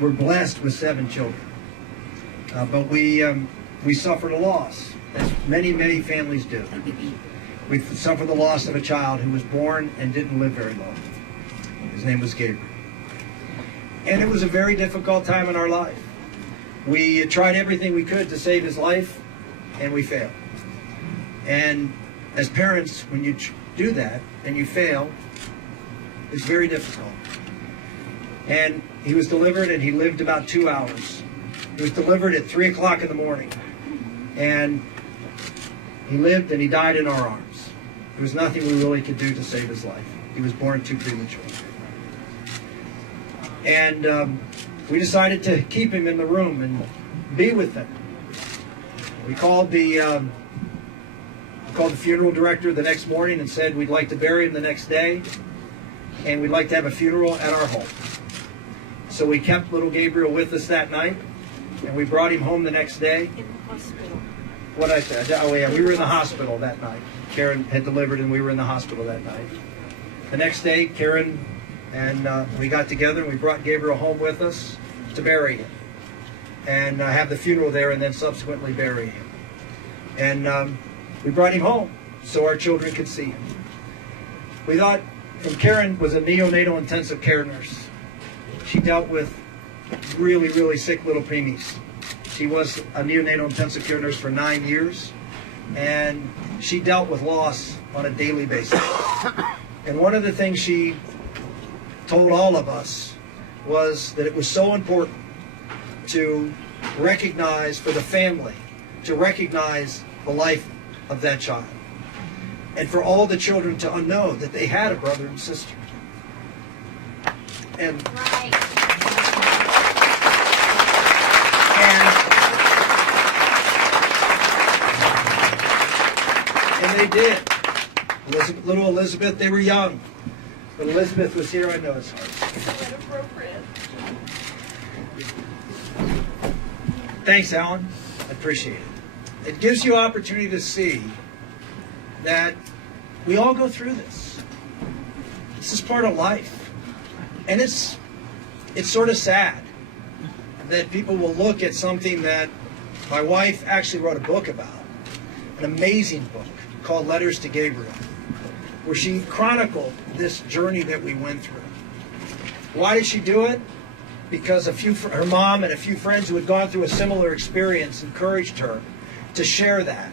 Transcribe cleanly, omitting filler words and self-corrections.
we're blessed with 7 children. But we suffered a loss, as many families do. We suffered the loss of a child who was born and didn't live very long. His name was Gabriel. And it was a very difficult time in our life. We tried everything we could to save his life, and we failed. And as parents, when you do that and you fail, it's very difficult. And he was delivered, and he lived about 2 hours. He was delivered at 3 o'clock in the morning. And he lived and he died in our arms. There was nothing we really could do to save his life. He was born too premature. And we decided to keep him in the room and be with him. We called the funeral director the next morning and said we'd like to bury him the next day, and we'd like to have a funeral at our home. So we kept little Gabriel with us that night, and we brought him home the next day. In the hospital. What I said? Oh yeah, we were in the hospital that night. Karen had delivered, and we were in the hospital that night. The next day, Karen and we got together, and we brought Gabriel home with us to bury him, and have the funeral there, and then subsequently bury him. And we brought him home so our children could see him. We thought, and Karen was a neonatal intensive care nurse. She dealt with really, really sick little preemies. She was a neonatal intensive care nurse for 9 years, and she dealt with loss on a daily basis. And one of the things she told all of us was that it was so important to recognize, for the family, to recognize the life of that child, and for all the children to know that they had a brother and sister. And and they did. Little Elizabeth, they were young. But Elizabeth was here, I know it's hard. Inappropriate. Thanks, Alan. I appreciate it. It gives you opportunity to see that we all go through this. This is part of life. And it's sort of sad that people will look at something that my wife actually wrote a book about, an amazing book called Letters to Gabriel, where she chronicled this journey that we went through. Why did she do it? Because her mom and a few friends who had gone through a similar experience encouraged her to share that